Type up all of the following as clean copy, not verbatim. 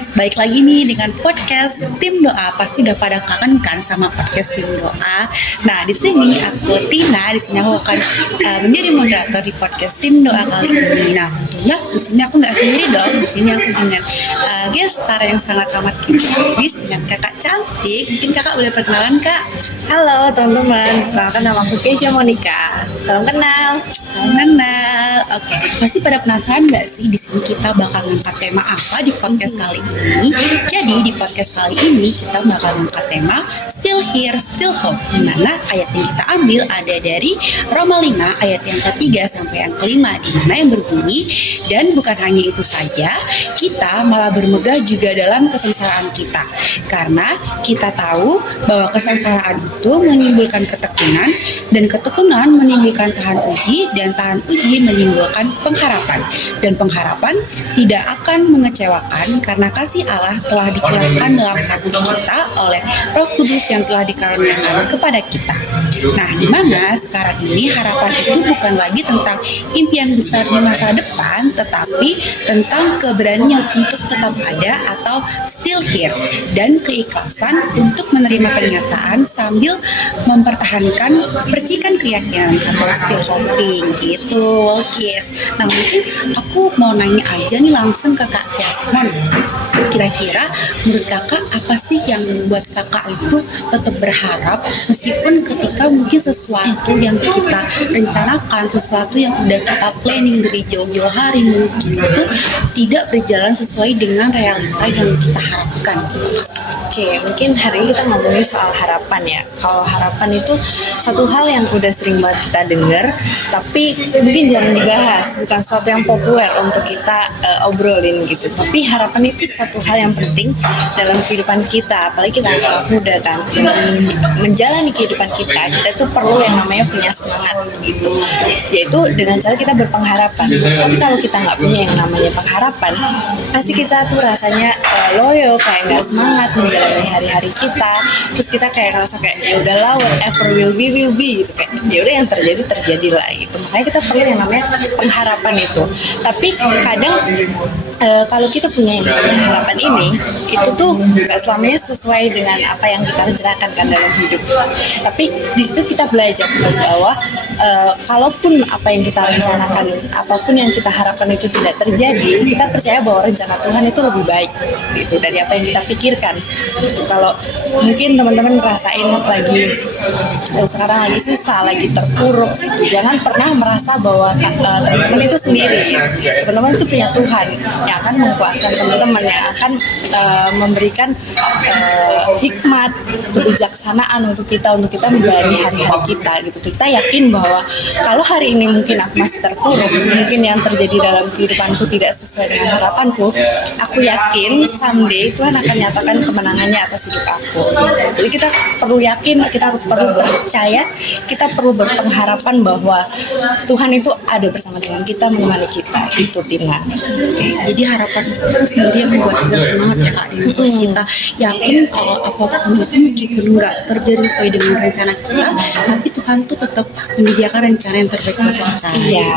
guys, balik lagi nih dengan podcast Tim Doa. Pasti udah pada kangen kan sama podcast Tim Doa. Nah, di sini aku Tina, di sini aku akan menjadi moderator di podcast Tim Doa kali ini. Nah, tentunya di sini aku nggak sendiri dong. Di sini aku dengan guest star yang sangat amat habis dengan kakak cantik. Mungkin kakak boleh perkenalan, Kak? Halo teman-teman, perkenalkan nama aku Keisha Monica. Salam kenal. Salam kenal. Oke, pasti pada penasaran nggak sih di sini kita bakal ngangkat tema apa di podcast kali ini? Jadi di podcast kali ini kita bakal ngangkat tema Still Here, Still Hope, di mana ayat yang kita ambil ada dari Roma 5 ayat yang ketiga sampai yang kelima, di mana yang berbunyi, dan bukan hanya itu saja, kita malah bermegah juga dalam kesengsaraan kita, karena kita tahu bahwa kesengsaraan itu menimbulkan ketekunan, dan ketekunan menimbulkan tahan uji, dan tahan uji menimbulkan pengharapan, dan pengharapan tidak akan mengecewakan karena kasih Allah telah dicurahkan dalam hati kita oleh Roh Kudus yang telah dikaruniakan kepada kita. Nah, di mana sekarang ini harapan itu bukan lagi tentang impian besar di masa depan, tetapi tentang keberanian untuk tetap ada atau still here, dan keikhlasan untuk menerima kenyataan sambil mempertahankan percikan keyakinan atau still hoping gitu. Oke. Nah, mungkin aku mau nanya aja nih langsung ke Kak Yasmon. Kira-kira menurut kakak apa sih yang membuat kakak itu tetap berharap meskipun ketika mungkin sesuatu yang kita rencanakan, sesuatu yang udah kita planning dari jauh-jauh hari mungkin itu tidak berjalan sesuai dengan realita yang kita harapkan? Oke, mungkin hari ini kita ngomongin soal harapan ya. Kalau harapan itu satu hal yang udah sering banget kita dengar, tapi mungkin jarang dibahas. Bukan sesuatu yang populer untuk kita obrolin gitu. Tapi harapan itu satu hal yang penting dalam kehidupan kita. Apalagi kita anak muda kan. Menjalani kehidupan kita tuh perlu yang namanya punya semangat gitu. Yaitu dengan cara kita berpengharapan. Tapi kalau kita nggak punya yang namanya pengharapan, pasti kita tuh rasanya loyo, kayak nggak semangat menjalani hari-hari kita. Terus kita kayak ngerasa kayak ya udahlah, whatever will be gitu, kayak ya udah yang terjadi lah gitu. Makanya kita perlu yang namanya pengharapan itu. Tapi kadang kalau kita punya yang namanya harapan ini, itu tuh nggak selamanya sesuai dengan apa yang kita rencanakan kan dalam hidup. Tapi di situ kita belajar bahwa kalaupun apa yang kita rencanakan, apapun yang kita harapkan itu tidak terjadi, kita percaya bahwa rencana Tuhan itu lebih baik gitu dari apa yang kita pikirkan. Gitu. Kalau mungkin teman-teman ngerasain lagi sekarang lagi susah, lagi terpuruk gitu, jangan pernah merasa bahwa teman-teman itu sendiri. Teman-teman itu punya Tuhan yang akan menguatkan teman-teman, yang akan memberikan hikmat, kebijaksanaan untuk kita menjalani hari-hari kita gitu. Kita yakin bahwa kalau hari ini mungkin aku masih terpuruk, mungkin yang terjadi dalam kehidupanku tidak sesuai dengan harapanku, aku yakin someday Tuhan akan nyatakan kemenangannya atas hidup aku. Jadi kita perlu yakin, kita perlu percaya, kita perlu berpengharapan bahwa Tuhan itu ada bersama dengan kita, menemani kita. Itu Tina. Jadi harapan itu sendiri yang membuat kita semangat ya Kak, membuat kita yakin kalau apapun itu meskipun nggak terjadi sesuai dengan rencana kita, tapi Tuhan tuh tetap menyediakan rencana yang terbaik buat kita. Iya.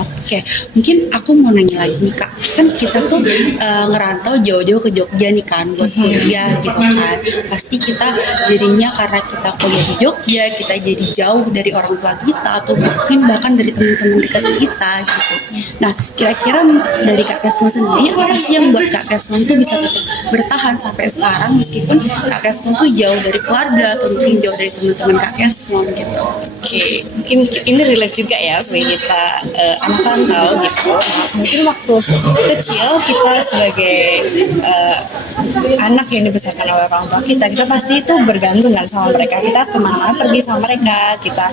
Oke, mungkin aku mau nanya lagi nih Kak, kan kita tuh ngerantau jauh-jauh ke Jogja nih kan buat kuliah gitu kan. Pasti kita jadinya karena kita kuliah di Jogja, kita jadi jauh dari orang tua kita atau mungkin bahkan dari teman-teman dekat kita gitu. Nah, kira-kira dari Kak Yasmon sendiri apa sih yang buat Kak Yasmon tuh bisa tetap bertahan sampai sekarang meskipun Kak Yasmon tuh jauh dari keluarga atau mungkin jauh dari teman-teman Kak Yasmon gitu? Oke, mungkin ini relate juga ya sebagai kita anak rantau gitu. Mungkin waktu kecil kita sebagai anak yang dibesarkan oleh orang tua kita pasti itu bergantung kan sama mereka. Kita kemana-mana pergi sama mereka, kita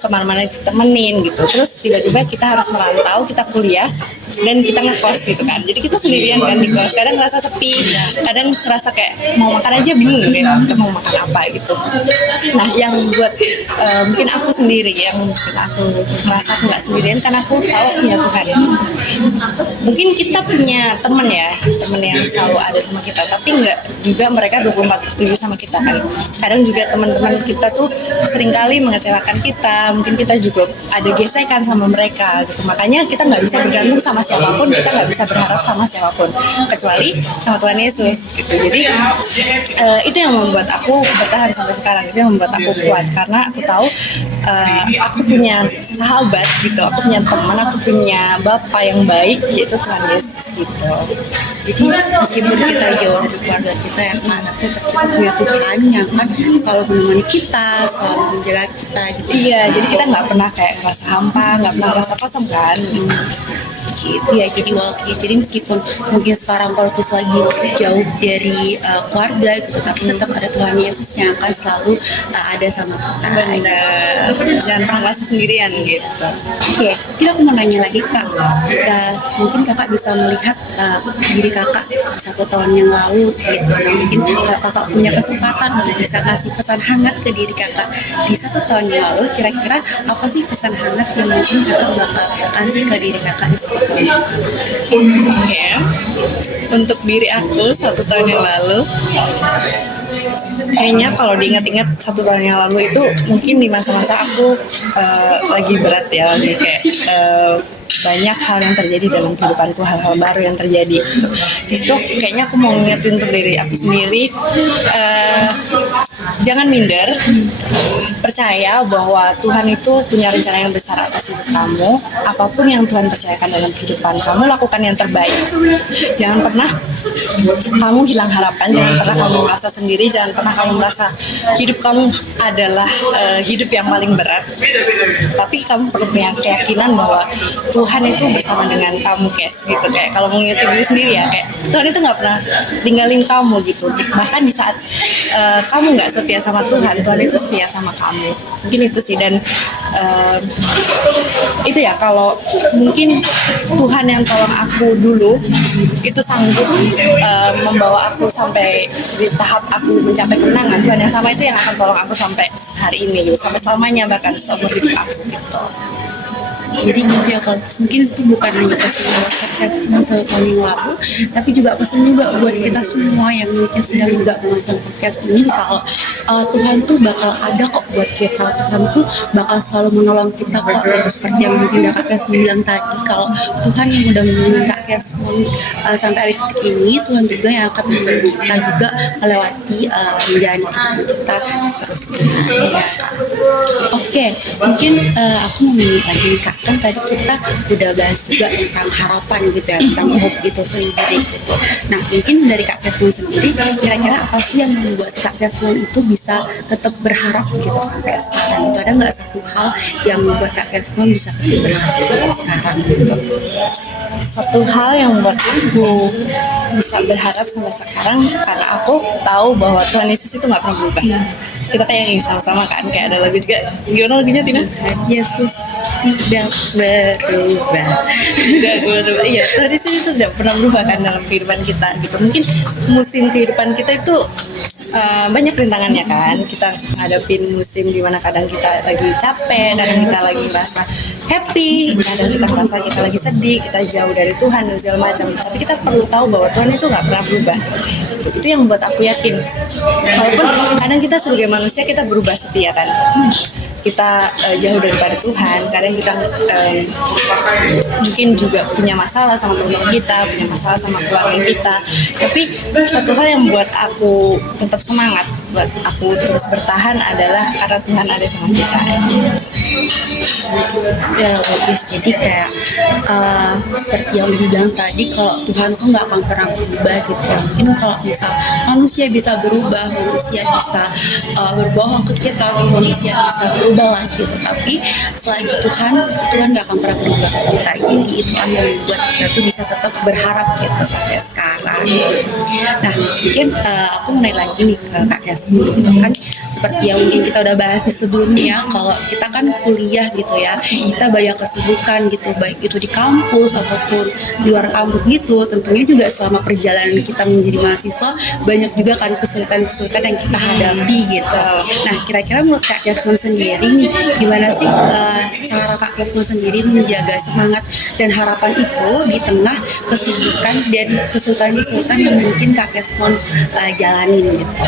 kemana-mana ditemenin gitu. Terus tiba-tiba kita harus merantau, kita kuliah dan kita ngekos gitu kan. Jadi kita sendirian kan di kos. Kadang ngerasa sepi, kadang ngerasa kayak mau makan aja bingung gitu, mau makan apa gitu. Nah, yang buat mungkin aku sendiri yang mungkin aku merasa aku nggak sendirian karena aku tahu punya Tuhan. Mungkin kita punya teman ya, teman yang selalu ada sama kita, tapi nggak juga mereka 24/7 sama kita kan. Kadang juga teman-teman kita tuh seringkali mengecewakan kita, mungkin kita juga ada gesekan sama mereka mereka gitu. Makanya kita nggak bisa bergantung sama siapapun, kita nggak bisa berharap sama siapapun kecuali sama Tuhan Yesus gitu. Jadi itu yang membuat aku bertahan sampai sekarang, itu yang membuat aku kuat karena aku tahu aku punya sahabat gitu, aku punya teman, aku punya Bapa yang baik yaitu Tuhan Yesus gitu. Jadi meskipun kita jauh dari keluarga kita yang mana tuh, tapi kita punya Tuhan yang kan selalu menemani kita, selalu menjaga kita gitu. Iya, jadi kita nggak pernah kayak ngerasa hampa, nggak pernah ngerasa kosong kan. Gitu ya, jadi meskipun mungkin sekarang kalau kita lagi jauh dari keluarga gitu, tapi tetap ada Tuhan Yesus yang akan selalu ada sama kita. Benar, jangan pernah merasa sendirian gitu. Oke, jadi aku mau nanya lagi Kak, jika mungkin Kakak bisa melihat diri Kakak 1 tahun yang lalu gitu, nah mungkin Kakak punya kesempatan untuk bisa kasih pesan hangat ke diri Kakak di 1 tahun yang lalu, kira-kira apa sih pesan hangat yang mungkin Kakak bakal kasih ke diri Kakak di 1 tahun? Oke. Untuk diri aku 1 tahun yang lalu, kayaknya kalau diingat-ingat 1 tahun yang lalu itu mungkin di masa-masa aku lagi berat ya, lagi kayak banyak hal yang terjadi dalam kehidupanku, hal-hal baru yang terjadi gitu. Di situ kayaknya aku mau ngingetin untuk diri aku sendiri, jangan minder, percaya bahwa Tuhan itu punya rencana yang besar atas hidup kamu. Apapun yang Tuhan percayakan dalam kehidupan kamu, lakukan yang terbaik. Jangan pernah kamu hilang harapan, jangan pernah kamu merasa sendiri, jangan pernah kamu merasa hidup kamu adalah hidup yang paling berat. Tapi kamu perlu punya keyakinan bahwa Tuhan itu bersama dengan kamu, guys, gitu. Kayak kalau mengingat diri sendiri ya, kayak Tuhan itu nggak pernah tinggalin kamu gitu. Bahkan di saat kamu nggak setia sama Tuhan, Tuhan itu setia sama kamu. Mungkin itu sih. Dan itu ya, kalau mungkin Tuhan yang tolong aku dulu itu sanggup membawa aku sampai di tahap aku mencapai kemenangan, Tuhan yang sama itu yang akan tolong aku sampai hari ini gitu, sampai selamanya, bahkan seumur hidup aku gitu. Jadi gitu ya, kalau mungkin itu bukan hanya pesan buat podcast 1 tahun yang lalu, tapi juga pesan juga buat kita semua yang mungkin sedang juga menonton podcast ini, kalau Tuhan tuh bakal ada kok buat kita, Tuhan tuh bakal selalu menolong kita kok gitu. Seperti yang mungkin Kak Kes bilang tadi, kalau Tuhan yang udah menolong Kak Kes sampai hari ini, Tuhan juga yang akan menolong kita juga melewati menjalani kehidupan kita seterusnya ya. Oke, mungkin aku mau nanya lagi nih Kak, kan tadi kita udah bahas juga tentang harapan gitu ya, tentang hope itu sendiri gitu. Nah mungkin dari Kak Kesman sendiri, kira-kira apa sih yang membuat Kak Kesman itu bisa tetap berharap gitu sampai sekarang? Itu ada nggak satu hal yang membuat Kak Kesman bisa tetap berharap sampai sekarang gitu? Satu hal yang membuat aku bisa berharap sampai sekarang karena aku tahu bahwa Tuhan Yesus itu nggak pernah berubah. Kita kayak yang sama-sama kan, kayak ada lagu juga. Gimana lagunya, Tina? Yesus tidak berubah. Tidak berubah. Iya, Tuhan Yesus itu tidak pernah berubah kan dalam kehidupan kita gitu. Mungkin musim kehidupan kita itu banyak rintangannya kan. Kita ngadepin musim dimana kadang kita lagi capek, kadang kita lagi merasa happy, kadang kita merasa kita lagi sedih, kita jauh dari Tuhan dan segala macam. Tapi kita perlu tahu bahwa Tuhan itu nggak pernah berubah. Itu yang membuat aku yakin. Walaupun kadang kita sebagai manusia kita berubah setia kan. Kita jauh daripada Tuhan, kadang kita mungkin juga punya masalah sama teman kita, punya masalah sama keluarga kita. Tapi satu hal yang membuat aku tetap semangat, buat aku terus bertahan adalah karena Tuhan ada sama kita. Ya logis, jadi kayak seperti yang dibilang tadi, kalau Tuhan tuh nggak akan pernah berubah gitu. Mungkin kalau misal manusia bisa berubah, manusia bisa berbohong ke kita, atau manusia bisa berubah lagi gitu, tapi selagi Tuhan nggak akan pernah berubah ke kita. Ini itu yang membuat kita tuh bisa tetap berharap gitu sampai sekarang. Nah mungkin aku mau nanya lagi nih ke Kak Yasmin gitu kan, seperti yang mungkin kita udah bahas di sebelumnya, kalau kita kan kuliah gitu ya, kita banyak kesibukan gitu, baik itu di kampus ataupun di luar kampus gitu. Tentunya juga selama perjalanan kita menjadi mahasiswa banyak juga kan kesulitan-kesulitan yang kita hadapi gitu. Nah kira-kira menurut Kak Yasmin sendiri nih, gimana sih cara Kak Kesmo sendiri menjaga semangat dan harapan itu di tengah kesibukan dan kesulitan-kesulitan yang mungkin Kak Kesmo jalanin gitu?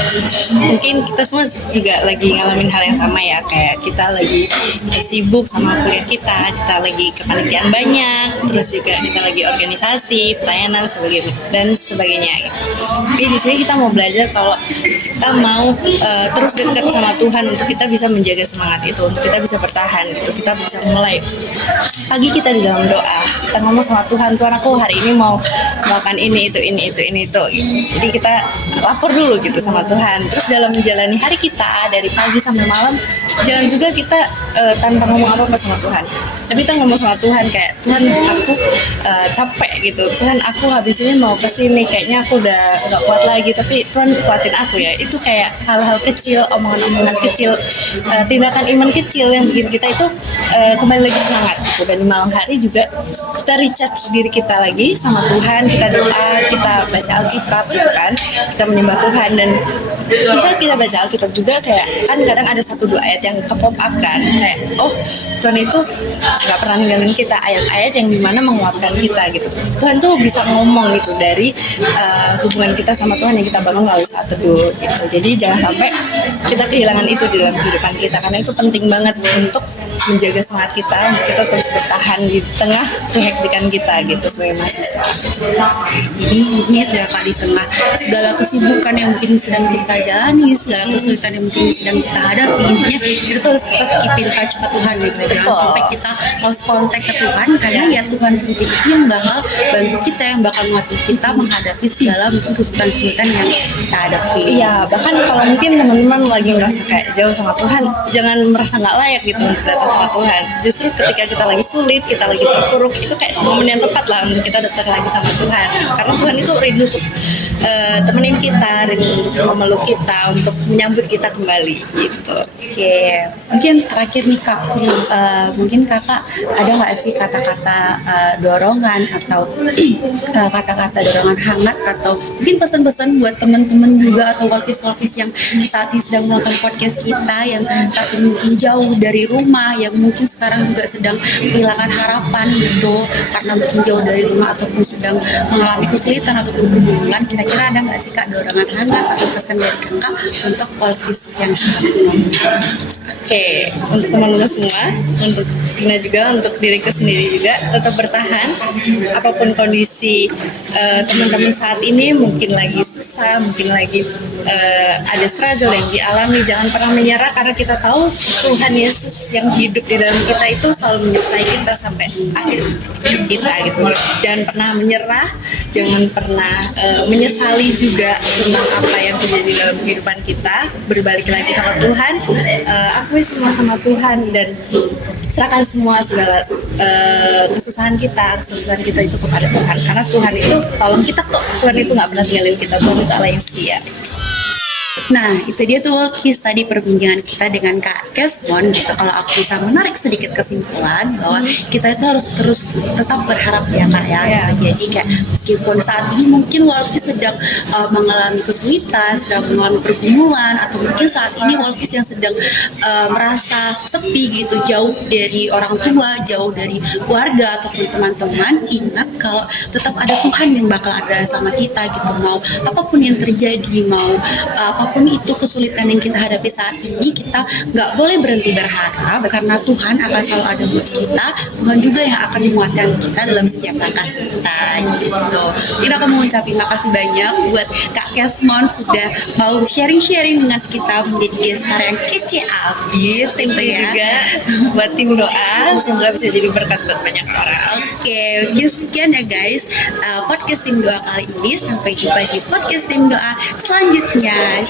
Mungkin kita semua juga lagi ngalamin hal yang sama ya, kayak kita lagi sibuk sama kuliah kita lagi kepanitiaan banyak, terus juga kita lagi organisasi, pelayanan dan sebagainya gitu. Tapi di sini kita mau belajar kalau kita mau terus dekat sama Tuhan untuk kita bisa menjaga semangat itu, untuk kita bisa bertahan gitu. Kita bisa mulai pagi kita di dalam doa, kita ngomong sama Tuhan, Tuhan aku hari ini mau melakukan ini itu gitu. Jadi kita lapor dulu gitu sama Tuhan. Terus dalam menjalani hari kita dari pagi sampai malam, jangan juga kita tanpa ngomong apa-apa sama Tuhan, tapi kita ngomong sama Tuhan kayak, Tuhan aku capek gitu, Tuhan aku habis ini mau kesini kayaknya aku udah gak kuat lagi, tapi Tuhan kuatin aku ya. Itu kayak hal-hal kecil, omongan-omongan kecil, tindakan iman kecil yang bikin kita itu kembali lagi semangat gitu. Dan di malam hari juga kita recharge diri kita lagi sama Tuhan, kita doa, kita baca Alkitab gitu kan, kita menyembah Tuhan. Dan bisa kita baca Alkitab juga kayak kan kadang ada 1-2 ayat yang ke-pop up kan, kayak oh Tuhan itu gak pernah ninggalin kita, ayat-ayat yang dimana menguatkan kita gitu. Tuhan tuh bisa ngomong gitu dari hubungan kita sama Tuhan yang kita bangun melalui saat teduh gitu. Jadi jangan sampai kita kehilangan itu di dalam kehidupan kita, karena itu penting banget untuk menjaga semangat kita, untuk kita terus bertahan di tengah kehektikan kita gitu sebagai mahasiswa. Jadi intinya itu ya Kak, di tengah segala kesibukan yang mungkin sedang kita jalani, segala kesulitan yang mungkin sedang kita hadapi, intinya kita tuh harus tetap keep in touch ke Tuhan gitu. Jangan sampai kita lost contact ke Tuhan, karena ya Tuhan sendiri itu yang bakal bantu kita, yang bakal nguatin kita menghadapi segala mungkin kesulitan-kesulitan yang kita hadapi. Iya, bahkan kalau mungkin teman-teman lagi merasa kayak jauh sama Tuhan, jangan merasa nggak layak gitu untuk datang sama Tuhan. Justru ketika kita lagi sulit, kita lagi terpuruk, itu kayak momen yang tepat lah untuk kita datang lagi sama Tuhan. Karena Tuhan itu rindu untuk temenin kita, rindu untuk memeluk kita, untuk menyambut kita kembali gitu. Mungkin terakhir nih Kak, mungkin Kakak ada nggak sih kata-kata dorongan atau kata-kata dorongan hangat, atau mungkin pesan-pesan buat teman-teman juga atau walkis-walkis yang saat ini sedang menonton podcast kita, yang saat ini mungkin jauh dari rumah, yang mungkin sekarang juga sedang kehilangan harapan gitu karena mungkin jauh dari rumah ataupun sedang mengalami kesulitan ataupun kebingungan. Kira-kira ada nggak sih Kak dorongan hangat atau pesan dari Kakak untuk walkis yang saat ini? Oke, untuk teman-teman semua, untuk Dina juga, untuk diriku sendiri juga, tetap bertahan apapun kondisi teman-teman saat ini, mungkin lagi susah, mungkin lagi ada struggle yang dialami. Jangan pernah menyerah, karena kita tahu Tuhan Yesus yang hidup di dalam kita itu selalu menyertai kita sampai akhir hidup kita gitu. Jangan pernah menyerah, jangan pernah menyesali juga tentang apa yang terjadi dalam kehidupan kita. Berbalik lagi sama Tuhan, akui semua sama Tuhan, dan serahkan semua segala kesusahan kita itu kepada Tuhan, karena Tuhan itu tolong kita kok. Tuhan itu nggak pernah tinggalin kita. Tuhan itu Allah yang setia. Nah, itu dia tuh Walkis tadi perbincangan kita dengan Kak Kesmon gitu. Kalau aku bisa menarik sedikit kesimpulan bahwa kita itu harus terus tetap berharap ya Kak ya. Gitu. Jadi kayak meskipun saat ini mungkin Walkis sedang mengalami kesulitan, sedang mengalami pergumulan, atau mungkin saat ini Walkis yang sedang merasa sepi gitu, jauh dari orang tua, jauh dari keluarga ataupun teman-teman, ingat kalau tetap ada Tuhan yang bakal ada sama kita gitu. Mau apapun yang terjadi, mau apapun itu kesulitan yang kita hadapi saat ini, kita nggak boleh berhenti berharap, karena Tuhan akan selalu ada buat kita. Tuhan juga yang akan menguatkan kita dalam setiap langkah kita gitu. Jadi aku mau ngucapin makasih banyak buat Kak Kesmon sudah mau sharing-sharing dengan kita, menjadi gestar yang kece abis gitu ya. Juga buat tim doa, semoga bisa jadi berkat buat banyak orang. Oke, sekian ya guys podcast tim doa kali ini. Sampai jumpa di podcast tim doa selanjutnya.